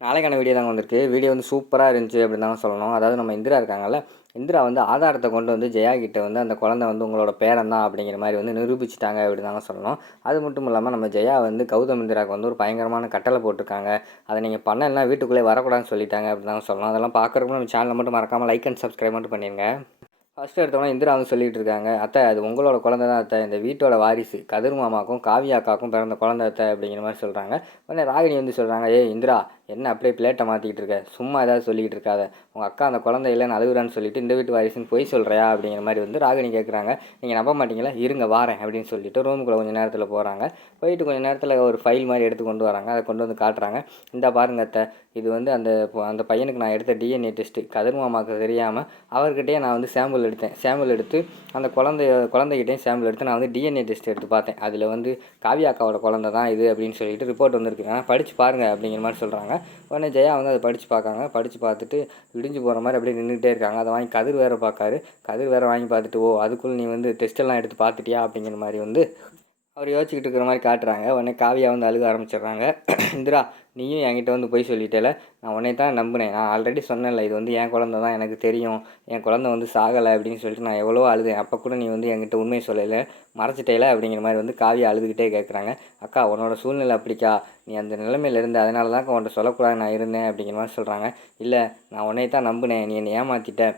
நாளைக்கான வீடியோ தாங்க வந்திருக்கு. வீடியோ வந்து சூப்பராக இருந்துச்சு அப்படின்னு தாங்க சொல்லணும். அதாவது நம்ம இந்திரா இருக்காங்கல்ல, இந்திரா வந்து ஆதாரத்த கொண்டு வந்து ஜெயா கிட்ட வந்து அந்த குழந்தை வந்து உங்களோட பேரன் தான் அப்படிங்கிற மாரி வந்து நிரூபிச்சுட்டாங்க அப்படின்னு தாங்க சொல்லணும். அது மட்டும் இல்லாம நம்ம ஜெயா வந்து கௌதம் இந்திராவுக்கு வந்து ஒரு பயங்கரமான கட்டளை போட்டிருக்காங்க. அத நீங்க பண்ணலன்னா வீட்டுக்குள்ளே வரக்கூடாதுன்னு சொல்லிட்டாங்க அப்படின்னு தாங்க சொல்லணும். அதெல்லாம் பார்க்குறதுக்கு நம்ம சேனலை மட்டும் மறக்காம லைக் அண்ட் சப்ஸ்கிரைப் மட்டும் பண்ணிருங்க. ஃபர்ஸ்ட் எடுத்தோன்னே இந்திரா வந்து சொல்லிட்டு இருக்காங்க, அத்தை அது உங்களோட குழந்தை தான் அத்தை, இந்த வீட்டோட வாரிசு கதிர் மாமாக்கும் காவியா அக்காவுக்கும் பிறந்த குழந்தை அத்தை அப்படிங்கிற மாதிரி சொல்கிறாங்க. உடனே ராகினி வந்து சொல்கிறாங்க, ஏய் இந்திரா என்ன அப்படியே பிளேட்டை மாற்றிக்கிட்டு இருக்க, சும்மா ஏதாவது சொல்லிக்கிட்டு இருக்காத, உங்கள் அக்கா அந்த குழந்தை இல்லைன்னு அழுகுறான்னு சொல்லிட்டு இந்த வீட்டு வாரிசுன்னு போய் சொல்கிறியா அப்படிங்கிற மாதிரி வந்து ராகினி கேட்குறாங்க. நீங்கள் நம்ப மாட்டீங்களா, இருங்க வாரேன் அப்படின்னு சொல்லிட்டு ரூமுக்குள்ளே கொஞ்சம் நேரத்தில் போகிறாங்க. போயிட்டு கொஞ்சம் நேரத்தில் ஒரு ஃபைல் மாதிரி எடுத்து கொண்டு வராங்க. அதை கொண்டு வந்து காட்டுறாங்க. இந்த பாருங்க அத்தை, இது வந்து அந்த பையனுக்கு நான் எடுத்த டிஎன்ஏ டெஸ்ட்டு, கதிர் மாமாவுக்கு தெரியாமல் அவர்கிட்டயே நான் வந்து சாம்பிள் எடுத்து அந்த குழந்தைகிட்டையும் சாம்பிள் எடுத்து நான் வந்து டிஎன்ஏ டெஸ்ட் எடுத்து பார்த்தேன். அதில் வந்து காவியா அக்காவோட குழந்தை தான் இது அப்படின்னு சொல்லிட்டு ரிப்போர்ட் வந்திருக்கு, ஆனால் படித்து பாருங்கள் அப்படிங்கிற மாதிரி சொல்கிறாங்க. உடனே ஜெயா வந்து அதை படித்து பார்க்காங்க. படித்து பார்த்துட்டு இடிஞ்சு போகிற மாதிரி அப்படியே நின்றுட்டே இருக்காங்க. அதை வாங்கி கதிர் வேறு பார்க்காரு. கதிர் வேறு வாங்கி பார்த்துட்டு, ஓ அதுக்குள்ளே நீ வந்து டெஸ்ட்டெல்லாம் எடுத்து பார்த்துட்டியா அப்படிங்கிற மாதிரி வந்து அவர் யோசிச்சுக்கிட்டு இருக்கிற மாதிரி காட்டுறாங்க. உடனே காவியா வந்து அழுக ஆரம்பிச்சிடுறாங்க. இந்திரா நீயும் என்கிட்ட வந்து போய் சொல்லிட்டேல, நான் உன்னை தான் நம்பினேன், நான் ஆல்ரெடி சொன்னேன்ல இது வந்து என் குழந்தை தான், எனக்கு தெரியும், என் குழந்தை வந்து சாகலை அப்படின்னு சொல்லிட்டு நான் எவ்வளோ அழுதேன், அப்போ கூட நீ வந்து என்கிட்ட உண்மையை சொல்லலை, மறைச்சிட்டேல அப்படிங்கிற மாதிரி வந்து காவியா அழுதுகிட்டே கேட்குறாங்க. அக்கா உன்னோட சூழ்நிலை அப்படிக்கா, நீ அந்த நிலைமையில் இருந்த, அதனால தான் உன்ட்ட சொல்லக்கூடாது நான் இருந்தேன் அப்படிங்கிற மாதிரி சொல்கிறாங்க. இல்லை நான் உன்னை தான் நம்பினேன், நீ என்னை ஏமாற்றிட்ட,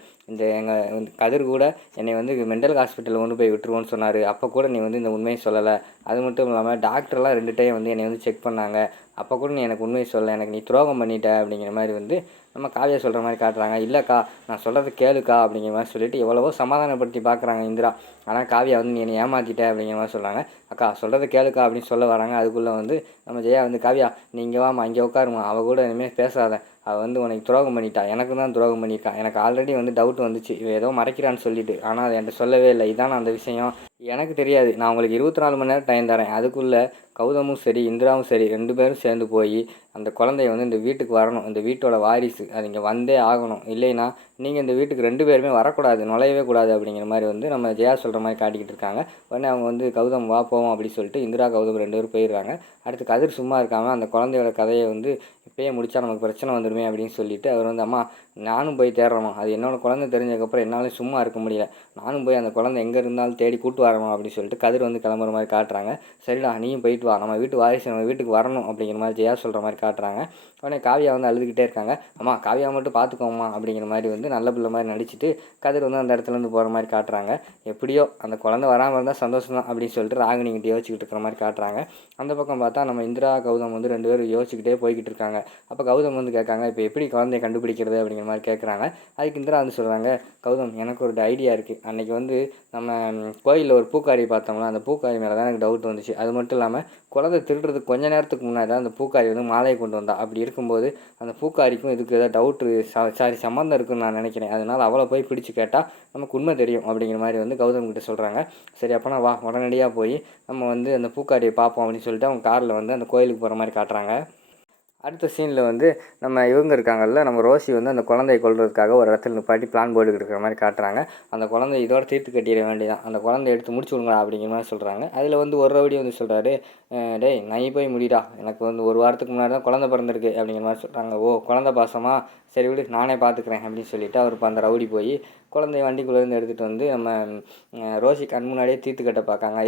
எங்கள் வந்து கதிர் கூட என்னை வந்து மெண்டல் ஹாஸ்பிட்டலில் கொண்டு போய் விட்டுருவோன்னு சொன்னார், அப்போ கூட நீ வந்து இந்த உண்மையை சொல்லலை, அது மட்டும் இல்லாமல் டாக்டர்லாம் 2 டைம் வந்து என்னை வந்து செக் பண்ணாங்க, அப்போ கூட நீ எனக்கு உண்மையை சொல்லலை, எனக்கு நீ துரோகம் பண்ணிட்ட அப்படிங்கிற மாதிரி வந்து நம்ம காவியா சொல்கிற மாதிரி காட்டுறாங்க. இல்லைக்கா நான் சொல்கிறது கேளுக்கா அப்படிங்கிற மாதிரி சொல்லிட்டு எவ்வளவோ சமாதானப்படுத்தி பார்க்குறாங்க இந்திரா. ஆனால் காவியா வந்து நீ என்னை ஏமாற்றிட்ட அப்படிங்கிற மாதிரி சொல்கிறாங்க. அக்கா சொல்கிறது கேளுக்கா அப்படின்னு சொல்ல வராங்க. அதுக்குள்ளே வந்து நம்ம ஜெயா வந்து, காவியா நீ இங்கே வாமா, இங்கே உட்காருமா, அவள் கூட இனிமேல் பேசாத, அவள் வந்து உனக்கு துரோகம் பண்ணிட்டா, எனக்கு தான் துரோகம் பண்ணியிருக்கா, எனக்கு ஆல்ரெடி வந்து டவுட் வந்துச்சு இவன் ஏதோ மறைக்கிறான்னு சொல்லிட்டு, ஆனால் அது என்கிட்ட சொல்லவே இல்லை, இதான் அந்த விஷயம், எனக்கு தெரியாது, நான் உங்களுக்கு 24 மணி நேரம் டைம் தரேன், அதுக்குள்ளே கௌதமும் சரி இந்திராவும் சரி 2 பேரும் சேர்ந்து போய் அந்த குழந்தைய வந்து இந்த வீட்டுக்கு வரணும், இந்த வீட்டோட வாரிசு அது இங்கே வந்தே ஆகணும், இல்லைன்னா நீங்கள் இந்த வீட்டுக்கு 2 பேருமே வரக்கூடாது, நுழையவே கூடாது அப்படிங்கிற மாதிரி வந்து நம்ம ஜெயா சொல்கிற மாதிரி காட்டிக்கிட்டு இருக்காங்க. உடனே அவங்க வந்து கௌதம் வா போவோம் அப்படின்னு சொல்லிட்டு இந்திரா கௌதம் 2 பேரும் போயிடுறாங்க. அடுத்து கதிர் சும்மா இருக்காமல் அந்த குழந்தையோட கதையை வந்து இப்போயே முடித்தா நமக்கு பிரச்சனை வந்துடுமே அப்படின்னு சொல்லிட்டு அவர் வந்து, அம்மா நானும் போய் தேடுறோமா, அது என்னோடய குழந்தை தெரிஞ்சதுக்கப்புறம் என்னால் சும்மா இருக்க முடியல, நானும் போய் அந்த குழந்தை எங்கே இருந்தாலும் தேடி கூட்டு வரணும் அப்படின்னு சொல்லிட்டு கதிர் வந்து கிளம்புற மாதிரி காட்டுறாங்க. சரிடா நீயும் போயிட்டு வா, நம்ம வீட்டு வாரிசு நம்ம வீட்டுக்கு வரணும் அப்படிங்கிற மாதிரி ஜெயா சொல்கிற மாதிரி காட்டுறாங்க. உடனே காவியா வந்து அழுதுகிட்டே இருக்காங்க. அம்மா காவியா மட்டும் பார்த்துக்கோமா அப்படிங்கிற மாதிரி வந்து நல்ல பிள்ளை மாதிரி நடிச்சுட்டு கதிர் வந்து அந்த இடத்துலேருந்து போகிற மாதிரி காட்டுறாங்க. எப்படியோ அந்த குழந்தை வராமல் இருந்தால் சந்தோஷம் தான் அப்படின்னு சொல்லிட்டு ராகினிகிட்ட யோசிச்சுக்கிட்டு இருக்கிற மாதிரி காட்டுறாங்க. அந்த பக்கம் பார்த்தா நம்ம இந்திரா கௌதம் வந்து 2 பேரும் யோசிச்சுக்கிட்டே போய்கிட்டு இருக்காங்க. அப்போ கௌதம் வந்து கேட்காங்க, இப்போ எப்படி குழந்தைய கண்டுபிடிக்கிறது அப்படிங்கிற மாதிரி கேட்குறாங்க. அதுக்கு இந்திரா வந்து சொல்கிறாங்க, கௌதம் எனக்கு ஒரு ஐடியா இருக்குது, அன்றைக்கி வந்து நம்ம கோயிலில் ஒரு பூக்காரி பார்த்தோம்னா அந்த பூக்காரி மேலே தான் எனக்கு டவுட் வந்துச்சு, அது மட்டும் இல்லாமல் குழந்தை திருடுறதுக்கு கொஞ்ச நேரத்துக்கு முன்னாடி தான் அந்த பூக்காரி வந்து மாலையை கொண்டு வந்தா, அப்படி இருக்கும்போது அந்த பூக்காரிக்கும் இதுக்கு ஏதாவது டவுட்டு சம்மந்தம் இருக்குன்னு நான் நினைக்கிறேன், அதனால் அவளை போய் பிடிச்சி கேட்டால் நமக்கு உண்மை தெரியும் அப்படிங்கிற மாதிரி வந்து கௌதம் கிட்ட சொல்கிறாங்க. சரி அப்போனா வா உடனடியாக போய் நம்ம வந்து அந்த பூக்காரியை பார்ப்போம் அப்படின்னு சொல்லிட்டு அவங்க காரில் வந்து அந்த கோயிலுக்கு போகிற மாதிரி காட்டுறாங்க. அடுத்த சீனில் வந்து நம்ம இவங்க இருக்காங்கல்ல, நம்ம ரோசி வந்து அந்த குழந்தையை கொல்றதுக்காக ஒரு இடத்துல நிப்பாட்டி பிளான் போட்டுக்கிட்டு இருக்கிற மாதிரி காட்டுறாங்க. அந்த குழந்தை இதோட தீர்த்து கட்டிட வேண்டியதான், அந்த குழந்தைய எடுத்து முடிச்சு விடுங்களா அப்படிங்கிற மாதிரி சொல்கிறாங்க. அதில் வந்து ஒரு ரவுடி வந்து சொல்கிறாரு, டேய் நீ போய் முடிடா, எனக்கு வந்து 1 வாரத்துக்கு முன்னாடி தான் குழந்தை பிறந்திருக்கு அப்படிங்கிற மாதிரி சொல்கிறாங்க. ஓ குழந்தை பாசமா, சரி விடு நானே பார்த்துக்குறேன் அப்படின்னு சொல்லிவிட்டு அவர் இப்போ அந்த ரவுடி போய் குழந்தைய வண்டிக்குள்ளேருந்து எடுத்துகிட்டு வந்து நம்ம ரோசி கண் முன்னாடியே தீர்த்து கட்ட பார்க்காங்க.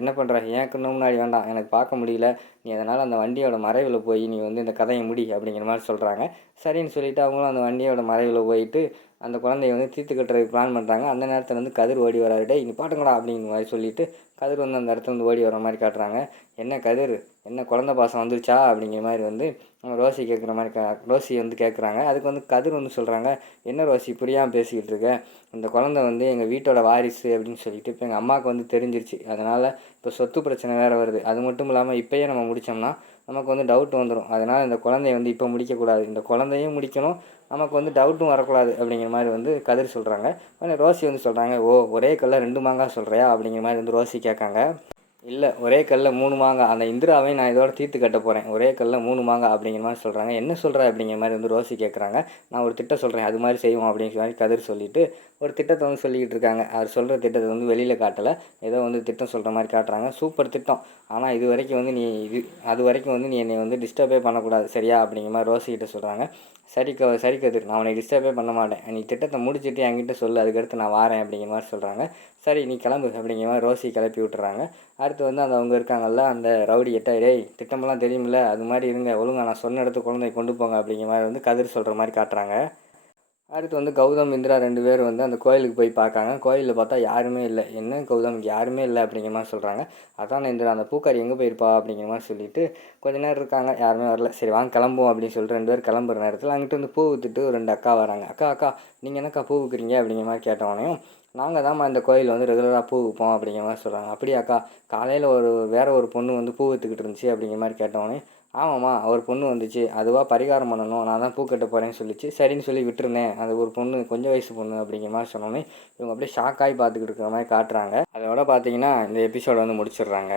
என்ன பண்ணுற, ஏன் கண்ணு முன்னாடி வேண்டாம், எனக்கு பார்க்க முடியல, நீ அதனால் அந்த வண்டியோட மறைவில் போய் நீ வந்து இந்த கதையை முடி அப்படிங்கிற மாதிரி சொல்கிறாங்க. சரின்னு சொல்லிவிட்டு அவங்களும் அந்த வண்டியோட மறைவில் போயிட்டு அந்த குழந்தைய வந்து தீர்த்து கட்டுறதுக்கு பிளான் பண்ணுறாங்க. அந்த நேரத்தில் வந்து கதிர் ஓடி வராரு. டேய் நீ பாட்டுங்கடா அப்படிங்கிற மாதிரி சொல்லிவிட்டு கதிர் வந்து அந்த இடத்துல வந்து ஓடி வர மாதிரி காட்டுறாங்க. என்ன கதிர், என்ன குழந்தை பாசம் வந்துருச்சா அப்படிங்கிற மாதிரி வந்து ரோசி கேட்குற மாதிரி ரோசி வந்து கேட்குறாங்க. அதுக்கு வந்து கதிர் வந்து சொல்கிறாங்க, என்ன ரோசி புரியாமல் பேசிக்கிட்டு இருக்க, இந்த குழந்தை வந்து எங்கள் வீட்டோட வாரிசு அப்படின்னு சொல்லிட்டு இப்போ எங்கள் அம்மாவுக்கு வந்து தெரிஞ்சிருச்சு, அதனால் இப்போ சொத்து பிரச்சனை வேறு வருது, அது மட்டும் இல்லாமல் இப்போயே நம்ம முடித்தோம்னா நமக்கு வந்து டவுட் வந்துடும், அதனால் இந்த குழந்தைய வந்து இப்போ முடிக்கக்கூடாது, இந்த குழந்தையும் முடிக்கணும், நமக்கு வந்து டவுட்டும் வரக்கூடாது அப்படிங்கிற மாதிரி வந்து கதிர் சொல்கிறாங்க. உடனே ரோசி வந்து சொல்கிறாங்க, ஓ ஒரே கல்ல 2 மாங்காய் சொல்கிறியா அப்படிங்கிற மாதிரி வந்து ரோசி கேட்காங்க. இல்லை ஒரே கல்லில் 3 மாங்காய், அந்த இந்திராவை நான் இதோட தீர்த்து கட்ட போகிறேன், ஒரே கல்லில் 3 மாங்காய் அப்படிங்கிற மாதிரி சொல்கிறாங்க. என்ன சொல்கிற அப்படிங்கிற மாதிரி வந்து ரோசி கேட்குறாங்க. நான் ஒரு திட்டம் சொல்கிறேன், அது மாதிரி செய்வோம் அப்படிங்கிற மாதிரி கதிர் சொல்லிவிட்டு ஒரு திட்டத்தை வந்து சொல்லிக்கிட்டு இருக்காங்க. அவர் சொல்கிற திட்டத்தை வந்து வெளியில் காட்டலை, ஏதோ வந்து திட்டம் சொல்கிற மாதிரி காட்டுறாங்க. சூப்பர் திட்டம், ஆனால் இது வரைக்கும் வந்து அது வரைக்கும் வந்து நீ என்னை வந்து டிஸ்டர்பே பண்ணக்கூடாது சரியா அப்படிங்கிற மாதிரி ரோசிக்கிட்ட சொல்கிறாங்க. சரி கதிர், நான் உன்னை டிஸ்டர்பே பண்ண மாட்டேன், நீ திட்டத்தை முடிச்சுட்டு என்கிட்ட சொல்லு, அதுக்கடுத்து நான் வாரேன் அப்படிங்கிற மாதிரி சொல்கிறாங்க. சரி நீ கிளம்பு அப்படிங்கிற மாதிரி ரோசி கிளப்பி விட்டுறாங்க. அடுத்து வந்து அவங்க இருக்காங்கல்ல அந்த ரவுடி எட்டா, டேய் திட்டமெல்லாம் தெரியுமில்ல, அது மாதிரி இருங்க, ஒழுங்கா நான் சொன்ன இடத்துக்கு குழந்தைய கொண்டு போங்க அப்படிங்கிற மாதிரி வந்து கதிர் சொல்கிற மாதிரி காட்டுறாங்க. அடுத்து வந்து கௌதம் இந்திரா 2 பேர் வந்து அந்த கோயிலுக்கு போய் பார்க்காங்க. கோயிலில் பார்த்தா யாருமே இல்லை. என்ன கௌதம் இங்கே யாருமே இல்லை அப்படிங்கிற மாதிரி சொல்கிறாங்க. அதான் இந்திரா அந்த பூக்காரி எங்கே போயிருப்பா அப்படிங்கிற மாதிரி சொல்லிவிட்டு கொஞ்ச நேரம் இருக்காங்க, யாருமே வரல. சரி வாங்க கிளம்புவோம் அப்படின்னு சொல்லிட்டு 2 பேர் கிளம்புற நேரத்தில் அங்கிட்டு வந்து பூ விற்றுட்டு 2 அக்கா வராங்க. அக்கா நீங்கள் என்னக்கா பூ விற்கிறீங்க அப்படிங்கிற மாதிரி கேட்டவனையும், நாங்கள் தான்மா இந்த கோயில் வந்து ரெகுலராக பூ விற்போம் அப்படிங்கிற மாதிரி சொல்கிறாங்க. அப்படியாக்கா, காலையில் வேறு ஒரு பொண்ணு வந்து பூ விற்றுக்கிட்டு இருந்துச்சு அப்படிங்கிற மாதிரி கேட்டவனே, ஆமாம்மா ஒரு பொண்ணு வந்துச்சு, அதுவாக பரிகாரம் பண்ணணும், நான் தான் பூ கட்ட போகிறேன்னு சொல்லிச்சு, சரின்னு சொல்லி விட்டுருந்தேன், அது ஒரு பொண்ணு கொஞ்சம் வயசு பொண்ணு அப்படிங்கிற மாதிரி சொன்னோன்னே இவங்க அப்படியே ஷாக்காகி பார்த்துக்கிட்டு இருக்கிற மாதிரி காட்டுறாங்க. அதோட பார்த்தீங்கன்னா இந்த எபிசோட வந்து முடிச்சிடுறாங்க.